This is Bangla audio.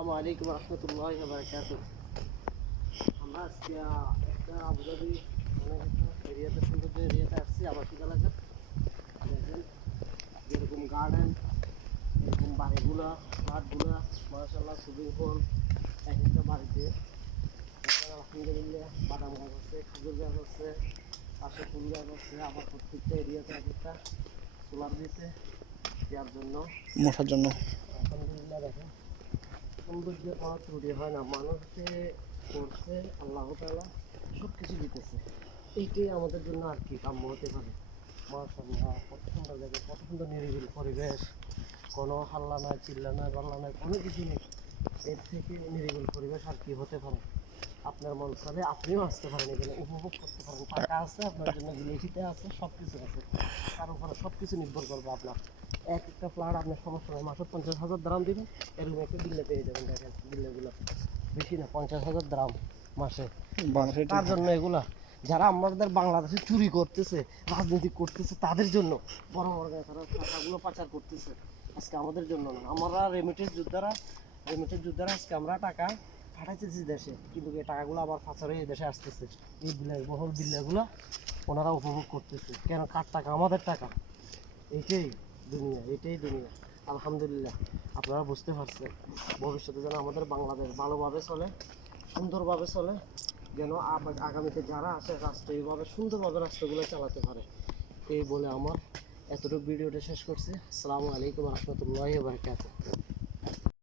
আসসালামু আলাইকুম রহমতুল্লাহি ওয়া বারাকাতুহু। আমরা আজকে একটা আবুধাবি অনেক একটা এরিয়াতে সৌন্দর্য এরিয়াতে আসছি আবাসিক এলাকা। দেখেন যেরকম গার্ডেন, এরকম বাড়িগুলা, ফ্ল্যাটগুলা, মাশাআল্লাহ সুইমিং পুল, এক একটা বাড়িতে দেখেন আলহামদুলিল্লাহ বাদাম গাছ আছে, খেজুর গাছ আছে, পাশে ফুল গাছ আছে। আবার প্রত্যেকটা এরিয়াতে এক একটা সোলার দিয়েছে দেওয়ার জন্য, মশার জন্য। আলহামদুলিল্লাহ। দেখেন সৌন্দর্যের কোনো ত্রুটি হয় না, মানুষে করছে আল্লাহ তাআলা সব কিছু দিতেছে। এইটাই আমাদের জন্য আর কি কাম্য হতে পারে। মাশাআল্লাহ কত সুন্দর জায়গা, কত সুন্দর নিরিবিলি পরিবেশ, কোনো হাল্লা নাই, চিল্লা নাই, পাল্লা নাই, কোনো কিছু নেই। এর থেকে নিরিবিলি পরিবেশ আর কি হতে পারে? আপনার মন চাইলে আপনিও আসতে পারেন, এখানে উপভোগ করতে পারেন। টাকা আছে আপনার জন্য, বিলাসিতা আছে, সব কিছু আছে। তার উপরে সব কিছু নির্ভর করবে আপনার। এক একটা ফ্ল্যাট আপনার সমস্যা নয়, মাসে 50,000 দ্রাম দিবেন, এরকম একটা বিল্লে পেয়ে যাবেন। দেখেন বিল্লেগুলো বেশি না, 50,000 দ্রাম মাসে। তার জন্য এগুলা যারা আমাদের বাংলাদেশে চুরি করতেছে, রাজনীতি করতেছে, তাদের জন্য বড় বড় তারা টাকাগুলো পাচার করতেছে। আজকে আমাদের জন্য না, আমরা রেমিটেন্স যোদ্ধারা আজকে আমরা টাকা পাঠাইতেছি দেশে, কিন্তু এই টাকাগুলো আবার পাচার হয়ে দেশে আসতেছে। এই বিলাসবহুল বিল্লাগুলো ওনারা উপভোগ করতেছে। কেন? কার টাকা? আমাদের টাকা। এইটাই দুনিয়া, এইটাই দুনিয়া। আলহামদুলিল্লাহ আপনারা বুঝতে পারছেন। ভবিষ্যতে যেন আমাদের বাংলাদেশ ভালোভাবে চলে, সুন্দরভাবে চলে, যেন আগামীতে যারা আসে রাষ্ট্র এইভাবে সুন্দরভাবে রাষ্ট্রগুলো চালাতে পারে। এই বলে আমার এতটুকু ভিডিওটা শেষ করছি। আসসালামু আলাইকুম রহমতুল্লাহি ওয়া বারাকাতুহু।